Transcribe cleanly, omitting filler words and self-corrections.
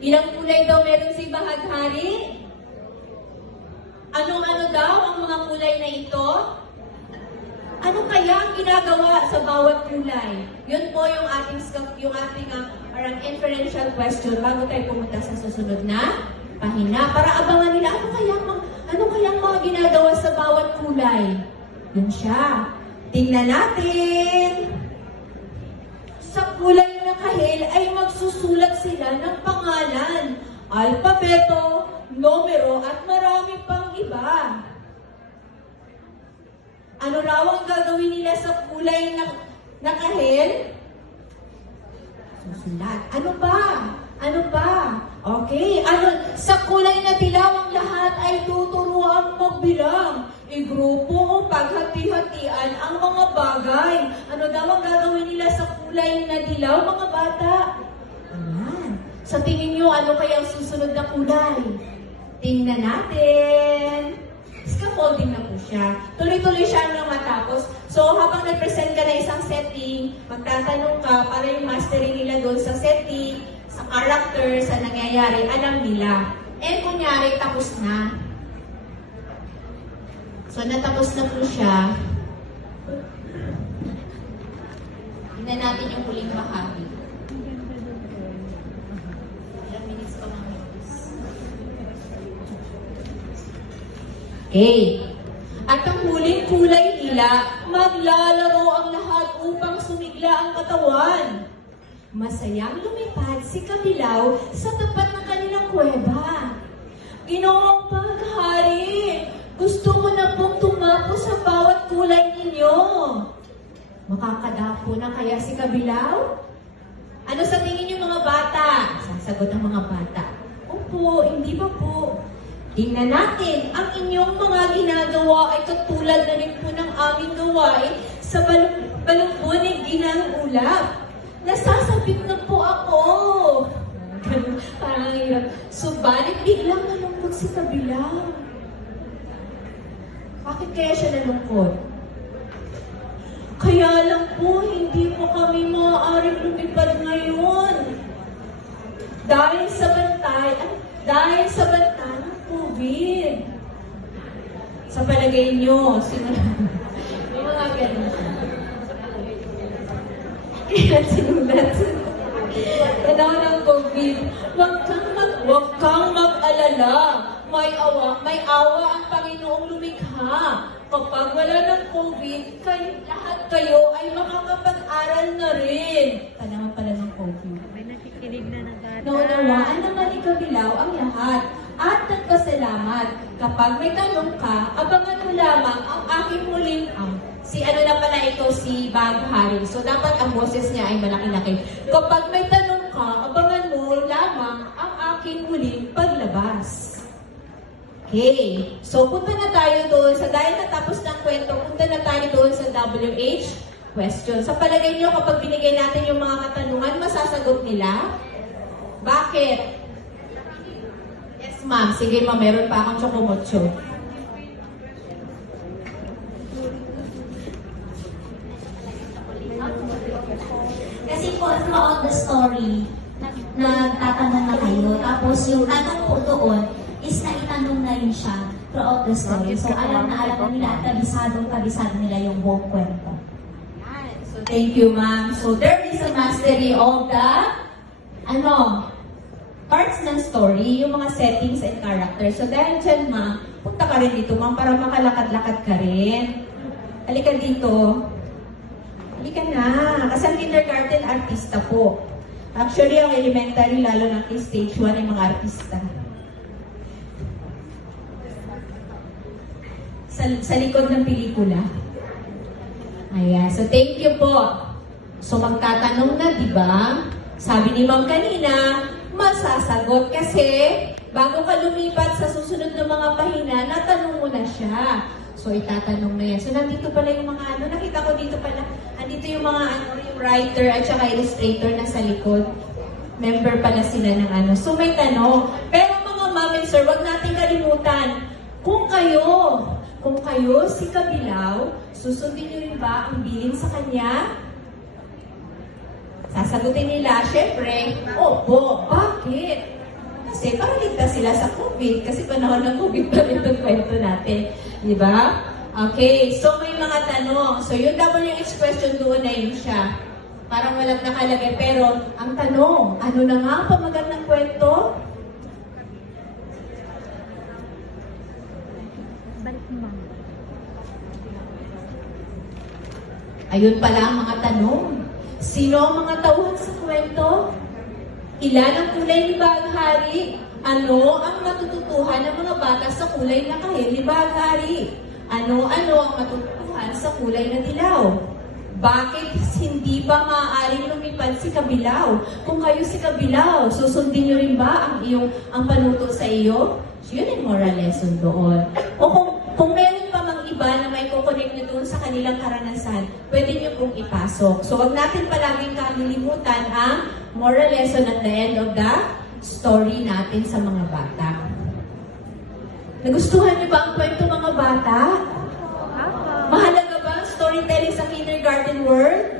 Ilang kulay daw meron si Bahaghari? Anong-ano daw ang mga kulay na ito? Ano kaya ang ginagawa sa bawat kulay? Yun po yung ating parang inferential question bago tayo pumunta sa susunod na pahina. Para abangan nila, ano kaya ang mga ginagawa sa bawat kulay? Yun siya. Tingnan natin. Sa kulay na kahil ay magsusulat sila ng pangalan, alpabeto, numero, at marami pang iba. Ano raw ang gagawin nila sa kulay na kahil? Susulat. Ano pa? Okay. Sa kulay na dilaw ang lahat ay tuturuan magbilang. Igrupo o paghati-hatian ang mga bagay. Ano daw ang gagawin nila sa kulay na dilaw, mga bata? Ayan. Sa tingin nyo, ano kaya ang susunod na kulay? Tingnan natin. Scaffolding na po siya. Tuloy-tuloy siya hanggang matapos. So, habang nag-present ka na isang setting, magtatanong ka para yung mastery nila doon sa setting, sa character, sa nangyayari, alam nila. And kunyari, tapos na. So, natapos na po siya. Tingnan natin yung huling bahagi. Ilang minutes pa lang minutes. Okay. At ang huling kulay nila, maglalaro ang lahat upang sumigla ang katawan. Masayang lumipad si Kabilaw sa tapat ng kanilang kuweba. Ginoong Bahaghari, gusto mo na pong tumapo sa bawat kulay ninyo. Makakadapo na kaya si Kabilaw? Ano sa tingin niyo mga bata? Sasagot ang mga bata. Opo, hindi pa po. Tingnan natin, ang inyong mga ginagawa ay katulad na rin po ng aming gawain sa balumbunig ginang ulap. Nasasabit na po ako. Parang hirap. Subalit biglang nalungkot si Kabilaw. Bakit kaya siya nalungkot? Kaya lang po, hindi po kami maaaring lumipad ngayon. Dahil sa bantay ng COVID. Sa palagay nyo, may mga ganun siya. Kaya sinulat. Tanaw ng COVID. Huwag kang mag-alala. May awa ang Panginoong lumikha. Kapag wala ng COVID, lahat kayo ay makakapag-aral na rin. Panahon pala ng COVID. May nakikinig na ng bata. Naunawaan naman ni Kabilaw ang lahat at nagpasalamat. Kapag may tanong ka, abangan mo lamang ang aking muling si Bahaghari. So, dapat ang boses niya ay malaki-laki. Kapag may tanong ka, abangan mo lamang ang aking muling paglabas. Okay. So, punta na tayo doon. Dahil natapos ng kwento, punta na tayo doon sa WH question. Sa palagay niyo, kapag binigay natin yung mga katanungan, masasagot nila? Bakit? Yes, ma'am. Sige, ma'am. Meron pa akong chocomocho. Kasi po, throughout the story, nagtatanong na kayo. Tapos yung tanong po doon is naitanong na rin siya throughout the story. So alam na nila at kabisado nila yung buong kwento. So thank you, ma'am. So there is a mastery of the parts ng story, yung mga settings and characters. So dahil dyan, ma'am, punta ka rin dito, ma'am, para makalakad-lakad ka rin. Halika dito. Halika na. Kasi ang kindergarten, artista po. Actually, ang elementary, lalo na stage 1, ay mga artista. Sa likod ng pelikula. Ayan. So, thank you po. So, magtatanong na, di ba? Sabi ni ma'am kanina, masasagot kasi bago ka lumipat sa susunod na mga pahina, natanong mo na siya. So, itatanong na yan. So, nandito pala yung mga nakita ko dito pala, andito yung mga yung writer at saka illustrator na sa likod. Member pala sila ng So, may tanong. Pero mga ma'am and sir, wag natin kalimutan, kung kayo si Kabilaw, susundin niyo rin ba ang bilin sa kanya? Sasagutin nila, syempre, opo. Bakit? poste para ligtas sila sa COVID. Kasi panahon ng COVID pa rin itong kwento natin. Di ba? Okay, so may mga tanong. So yung WH question doon na yun siya. Parang walang nakalagay. Pero ang tanong, ano na nga ang pamagat ng kwento? Balik mo. Ayun pala ang mga tanong. Sino ang mga tauhan sa kwento? Ilan ang kulay ni Baghari? Ano ang matututuhan ng mga bata sa kulay na kahil ni Baghari? Ano-ano ang matututuhan sa kulay na dilaw? Bakit hindi ba maaaring lumipad si Kabilaw? Kung kayo si Kabilaw, susundin niyo rin ba ang panuto sa iyo? So, yun yung moral lesson doon. O kung meron pa mang iba na may kukonek nyo doon sa kanilang karanasan, pwede nyo pong ipasok. So, wag natin palaging kalilimutan ang moral lesson at the end of the story natin sa mga bata. Nagustuhan niyo ba ang kwento mga bata? Apa. Mahalaga ba ang storytelling sa kindergarten world?